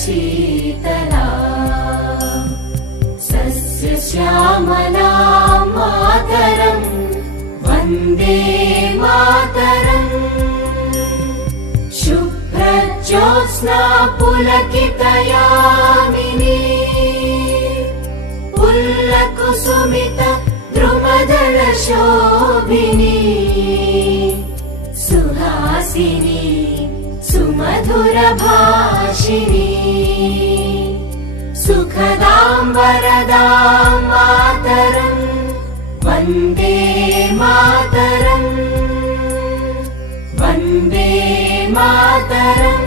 शीतला सस्यश्यामला मातरम् वन्दे मातरम् शुभ्रज्योत्स्ना पुलकितयामिनी पुल्लकुसुमित द्रुमदल शोभिनी सुहासिनी सुमधुर भाषिणी सुखदां वरदां मातरम् वन्दे मातरम् वन्दे मातरम्।